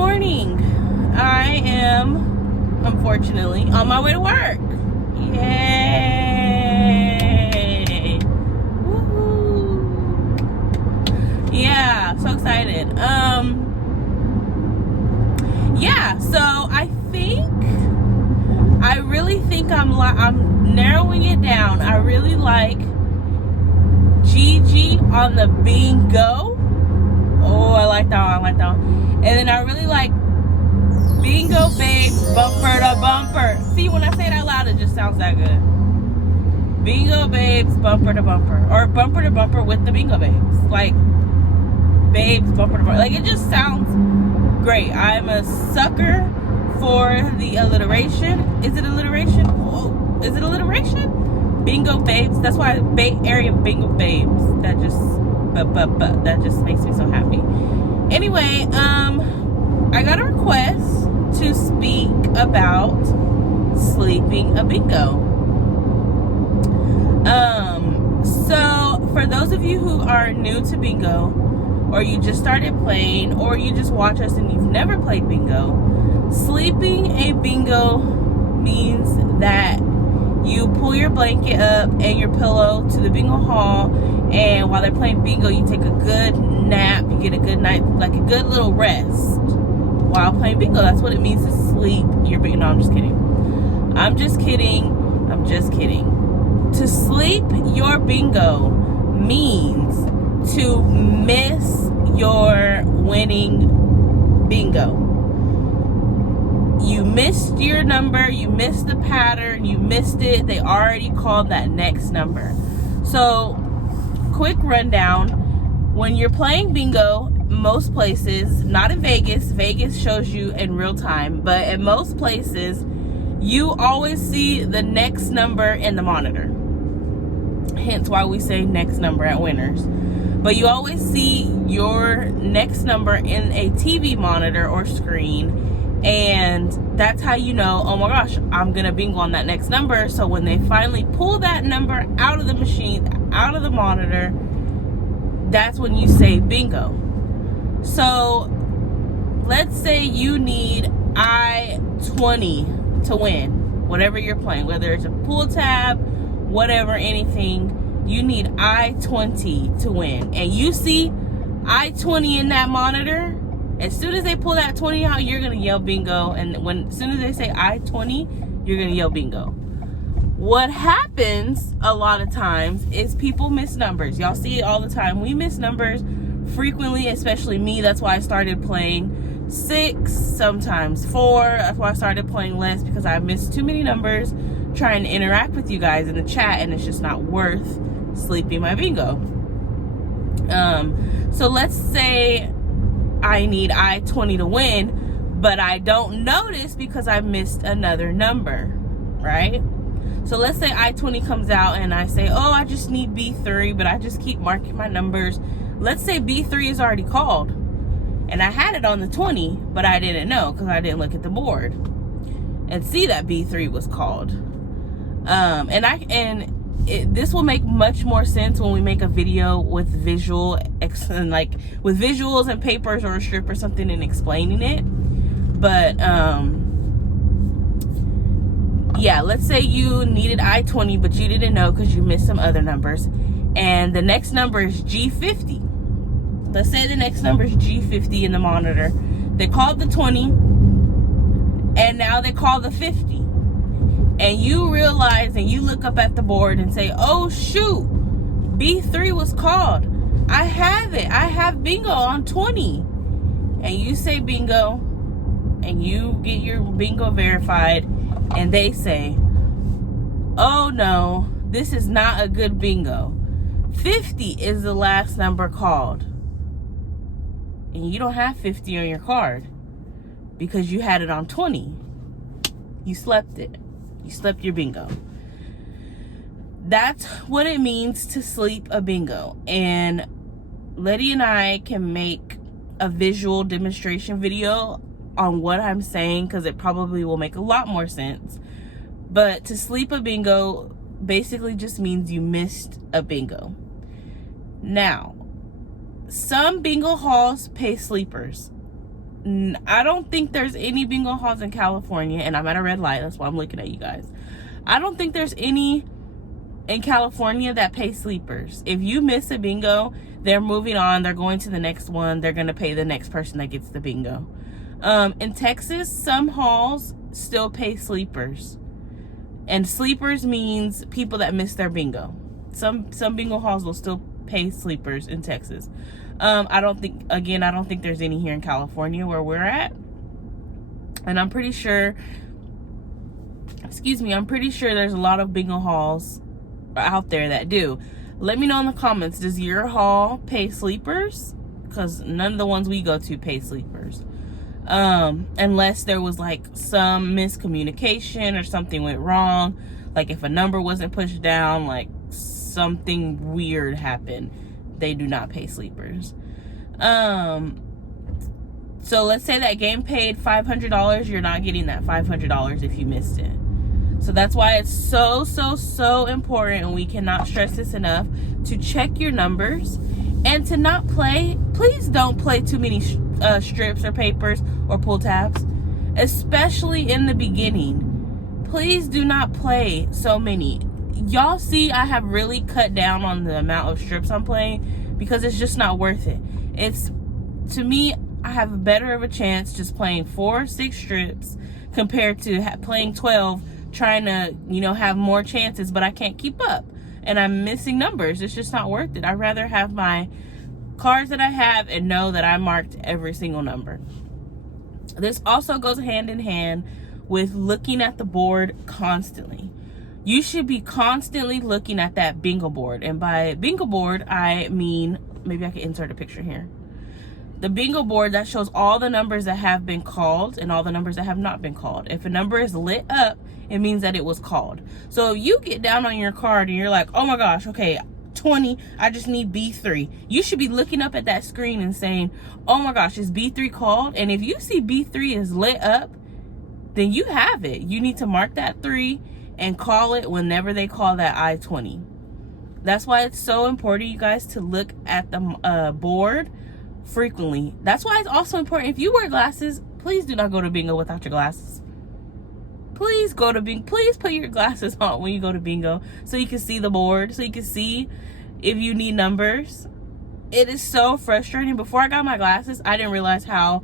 morning. I am, unfortunately, on my way to work. Yay! Woohoo! Yeah, so excited. Yeah, so I really think I'm narrowing it down. I really like Gigi on the bingo. Oh, I like that one. And then I really like Bingo Babes Bumper to Bumper. See, when I say it out loud, it just sounds that good. Bingo Babes Bumper to Bumper. Or Bumper to Bumper with the Bingo Babes. Like, Babes Bumper to Bumper. Like, it just sounds great. I'm a sucker for the alliteration. Is it alliteration? Whoa. Is it alliteration? Bingo Babes. That's why Bay Area Bingo Babes. That just makes me so happy. Anyway, I got a request to speak about sleeping a bingo. So for those of you who are new to bingo, or you just started playing, or you just watch us and you've never played bingo, sleeping a bingo means that you pull your blanket up and your pillow to the bingo hall, and while they're playing bingo, you take a good nap, you get a good night, like a good little rest while playing bingo. That's what it means to sleep your bingo. No, I'm just kidding. To sleep your bingo means to miss your winning bingo. You missed your number, you missed the pattern, you missed it. They already called that next number. So, quick rundown. When you're playing bingo, most places, not in Vegas shows you in real time, but at most places, you always see the next number in the monitor. Hence why we say next number at Winners. But you always see your next number in a TV monitor or screen, and that's how you know, oh my gosh, I'm gonna bingo on that next number. So when they finally pull that number out of the machine, out of the monitor, that's when you say bingo. So let's say you need I-20 to win, whatever you're playing, whether it's a pool tab, whatever, anything, you need I-20 to win. And you see I-20 in that monitor, as soon as they pull that 20 out, you're gonna yell bingo. And as soon as they say I-20, you're gonna yell bingo. What happens a lot of times is people miss numbers. Y'all see it all the time. We miss numbers frequently, especially me. That's why I started playing 6, sometimes 4. That's why I started playing less, because I missed too many numbers trying to interact with you guys in the chat, and it's just not worth sleeping my bingo. So let's say I need I-20 to win, but I don't notice because I missed another number, right? So let's say I-20 comes out and I say, oh, I just need B3, but I just keep marking my numbers. Let's say B3 is already called, and I had it on the 20, but I didn't know because I didn't look at the board and see that B3 was called. This will make much more sense when we make a video with with visuals and papers or a strip or something and explaining it. But yeah, let's say you needed I-20, but you didn't know because you missed some other numbers, and the next number is G50. Let's say the next number is G50 in the monitor. They called the 20, and now they call the 50. And you realize, and you look up at the board and say, oh shoot, B3 was called. I have it. I have bingo on 20. And you say bingo, and you get your bingo verified, and they say, oh no, this is not a good bingo. 50 is the last number called. And you don't have 50 on your card because you had it on 20. You slept it. You slept your bingo. That's what it means to sleep a bingo. And Letty and I can make a visual demonstration video on what I'm saying, because it probably will make a lot more sense. But to sleep a bingo basically just means you missed a bingo. Now, some bingo halls pay sleepers. I don't think there's any bingo halls in California, and I'm at a red light, that's why I'm looking at you guys. I don't think there's any in California that pay sleepers. If you miss a bingo, they're moving on, they're going to the next one, they're gonna pay the next person that gets the bingo. In Texas, some halls still pay sleepers, and sleepers means people that miss their bingo. Some bingo halls will still pay sleepers in Texas. I don't think there's any here in California where we're at. And I'm pretty sure there's a lot of bingo halls out there that do. Let me know in the comments, does your hall pay sleepers? Because none of the ones we go to pay sleepers. Unless there was like some miscommunication or something went wrong. Like if a number wasn't pushed down, like something weird happened, they do not pay sleepers. So let's say that game paid $500, you're not getting that $500 if you missed it. So that's why it's so important, and we cannot stress this enough, to check your numbers and to not play. Please don't play too many strips or papers or pull tabs, especially in the beginning. Please do not play so many. Y'all see I have really cut down on the amount of strips I'm playing because it's just not worth it. It's, to me, I have a better of a chance just playing 4 or 6 strips compared to playing 12, trying to, you know, have more chances, but I can't keep up and I'm missing numbers. It's just not worth it. I'd rather have my cards that I have and know that I marked every single number. This also goes hand in hand with looking at the board constantly. You should be constantly looking at that bingo board. And by bingo board, I mean, maybe I can insert a picture here. The bingo board that shows all the numbers that have been called and all the numbers that have not been called. If a number is lit up, it means that it was called. So if you get down on your card and you're like, oh my gosh, okay, 20, I just need B3. You should be looking up at that screen and saying, oh my gosh, is B3 called? And if you see B3 is lit up, then you have it. You need to mark that 3 and call it whenever they call that I-20. That's why it's so important, you guys, to look at the board frequently. That's why it's also important, if you wear glasses, please do not go to bingo without your glasses. Please go to bingo. Please put your glasses on when you go to bingo so you can see the board, so you can see if you need numbers. It is so frustrating. Before I got my glasses, I didn't realize how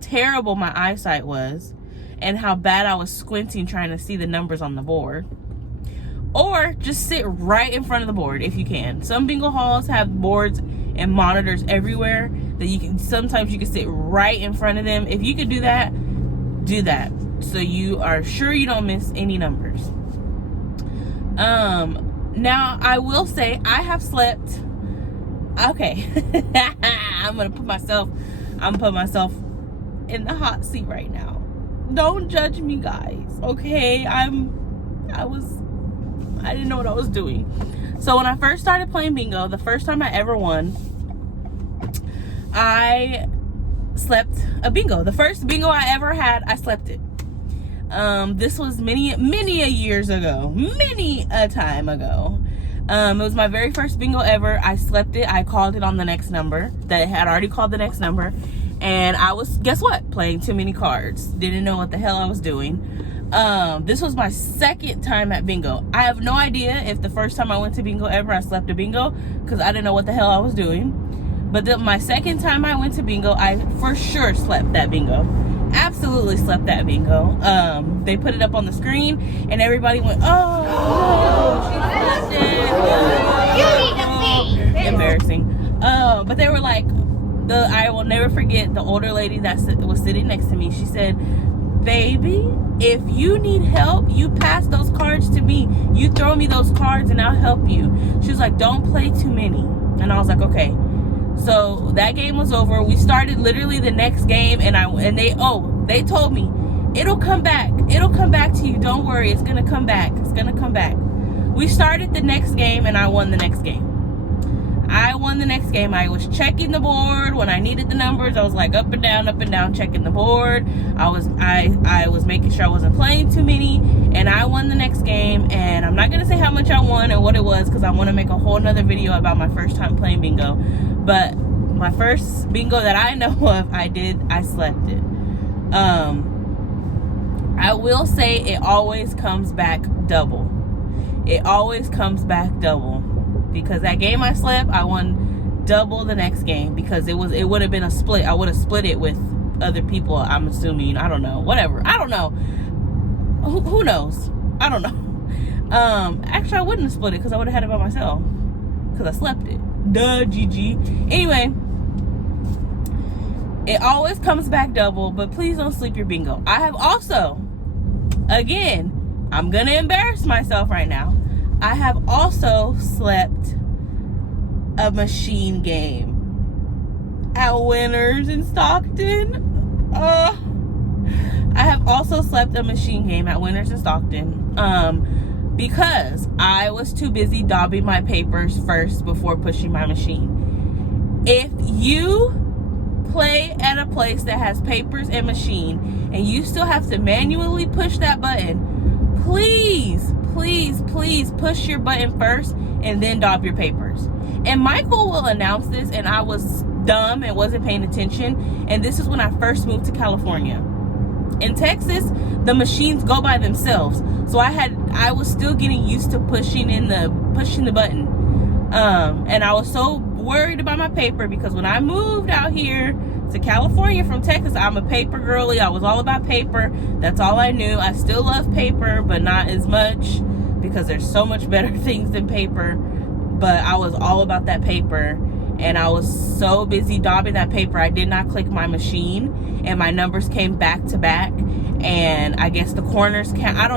terrible my eyesight was and how bad I was squinting trying to see the numbers on the board. Or just sit right in front of the board if you can. Some bingo halls have boards and monitors everywhere that you can, sometimes you can sit right in front of them. If you could do that, do that, so you are sure you don't miss any numbers. Now I will say I have slept, okay, I'm gonna put myself in the hot seat right now. Don't judge me, guys, okay? I didn't know what I was doing. So when I first started playing bingo, the first time I ever won, I slept a bingo. The first bingo I ever had, I slept it. This was many a years ago, many a time ago. It was my very first bingo ever. I slept it. I called it on the next number. That had already called the next number. And I was, guess what? Playing too many cards. Didn't know what the hell I was doing. This was my second time at bingo. I have no idea if the first time I went to bingo ever, I slept a bingo, because I didn't know what the hell I was doing. But my second time I went to bingo, I for sure slept that bingo. Absolutely slept that bingo. They put it up on the screen, and everybody went, oh, she slept it. Embarrassing. But they were like, I will never forget the older lady that was sitting next to me. She said, baby, if you need help, you pass those cards to me. You throw me those cards and I'll help you. She was like, don't play too many. And I was like, okay. So that game was over. We started literally the next game, and they told me, it'll come back. It'll come back to you. Don't worry. It's gonna come back. It's gonna come back. We started the next game and I won the next game. I won the next game. I was checking the board when I needed the numbers. I was like up and down, checking the board. I was making sure I wasn't playing too many, and I won the next game. And I'm not gonna say how much I won and what it was, because I want to make a whole nother video about my first time playing bingo. But My first bingo that I know of, I slept it. I will say it always comes back double. It always comes back double. Because that game I slept, I won double the next game. Because it would have been a split. I would have split it with other people, I'm assuming. I don't know. Whatever. I don't know. Who knows? I don't know. Actually, I wouldn't have split it because I would have had it by myself. Because I slept it. Duh, GG. Anyway, it always comes back double, but please don't sleep your bingo. I have also, again, I'm going to embarrass myself right now. I have also slept a machine game at Winners in Stockton. I have also slept a machine game at Winners in Stockton. Because I was too busy daubing my papers first before pushing my machine. If you play at a place that has papers and machine and you still have to manually push that button, please push your button first and then daub your papers. And Michael will announce this, and I was dumb and wasn't paying attention, and this is when I first moved to California. In Texas, the machines go by themselves. So I was still getting used to pushing the button. And I was so worried about my paper because when I moved out here to California from Texas, I'm a paper girly. I was all about paper. That's all I knew. I still love paper, but not as much because there's so much better things than paper. But I was all about that paper. And I was so busy daubing that paper, I did not click my machine, and my numbers came back to back. And I guess the corners I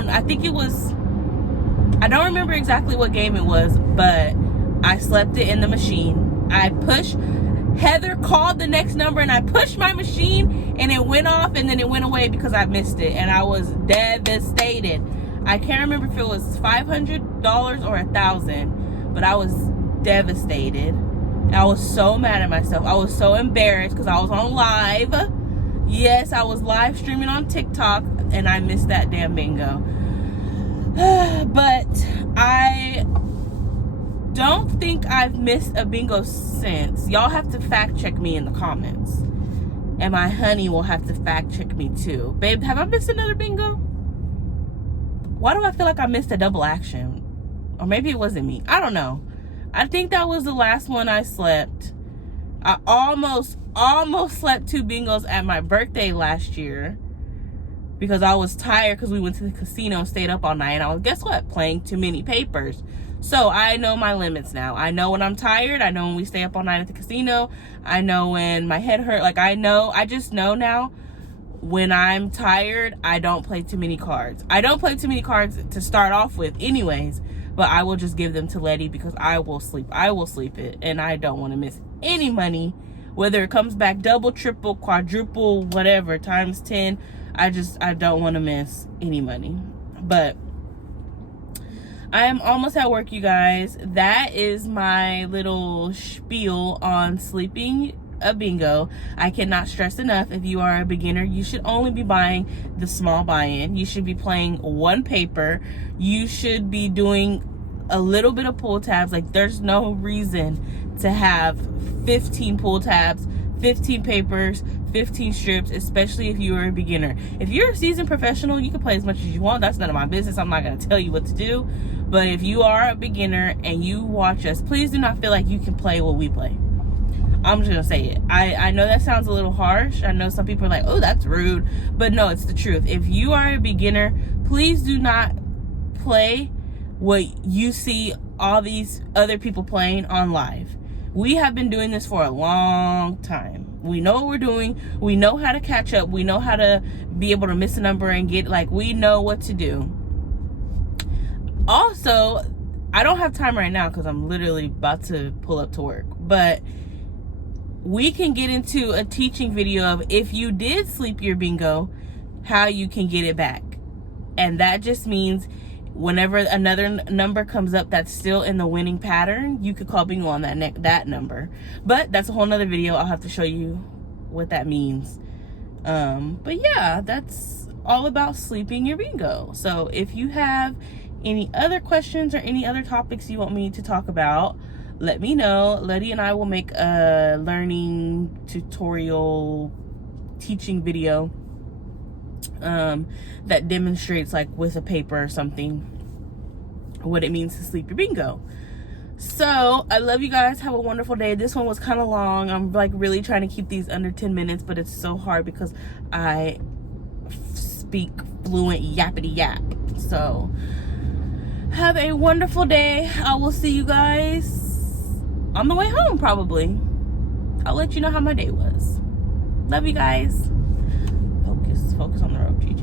don't remember exactly what game it was, but I slept it in the machine. Heather called the next number, and I pushed my machine, and it went off, and then it went away because I missed it, and I was devastated. I can't remember if it was $500 or $1,000, but I was devastated. I was so mad at myself. I was so embarrassed because I was on live. Yes, I was live streaming on TikTok and I missed that damn bingo. But I don't think I've missed a bingo since. Y'all have to fact check me in the comments. And my honey will have to fact check me too. Babe, have I missed another bingo? Why do I feel like I missed a double action? Or maybe it wasn't me. I don't know. I think that was the last one I slept. I almost slept 2 bingos at my birthday last year because I was tired because we went to the casino and stayed up all night, and I was, guess what, playing too many papers. So I know my limits now. I know when I'm tired. I know when we stay up all night at the casino. I know when my head hurt. Like, I just know now when I'm tired, I don't play too many cards. I don't play too many cards to start off with anyways. But I will just give them to Letty because I will sleep it, and I don't want to miss any money, whether it comes back double, triple, quadruple, whatever, times 10. I don't want to miss any money. But I am almost at work, you guys. That is my little spiel on sleeping a bingo. I cannot stress enough, if you are a beginner, you should only be buying the small buy-in. You should be playing 1 paper. You should be doing a little bit of pull tabs. Like, there's no reason to have 15 pull tabs, 15 papers, 15 strips, especially if you are a beginner. If you're a seasoned professional, you can play as much as you want. That's none of my business. I'm not going to tell you what to do. But if you are a beginner and you watch us, please do not feel like you can play what we play. I'm just gonna say it. I know that sounds a little harsh. I know some people are like, oh, that's rude. But no, it's the truth. If you are a beginner, please do not play what you see all these other people playing on live. We have been doing this for a long time. We know what we're doing. We know how to catch up. We know how to be able to miss a number and get, like, we know what to do. Also, I don't have time right now because I'm literally about to pull up to work. But we can get into a teaching video of, if you did sleep your bingo, how you can get it back. And that just means whenever another number comes up that's still in the winning pattern, you could call bingo on that number. But that's a whole nother video. I'll have to show you what that means. But yeah, that's all about sleeping your bingo. So if you have any other questions or any other topics you want me to talk about, let me know. Letty and I will make a learning tutorial teaching video that demonstrates, like with a paper or something, what it means to sleep your bingo. So I love you guys. Have a wonderful day. This one was kind of long. I'm like really trying to keep these under 10 minutes, but it's so hard because I speak fluent yappity yap. So have a wonderful day. I will see you guys on the way home probably. I'll let you know how my day was. Love you guys. Focus on the road, Gigi.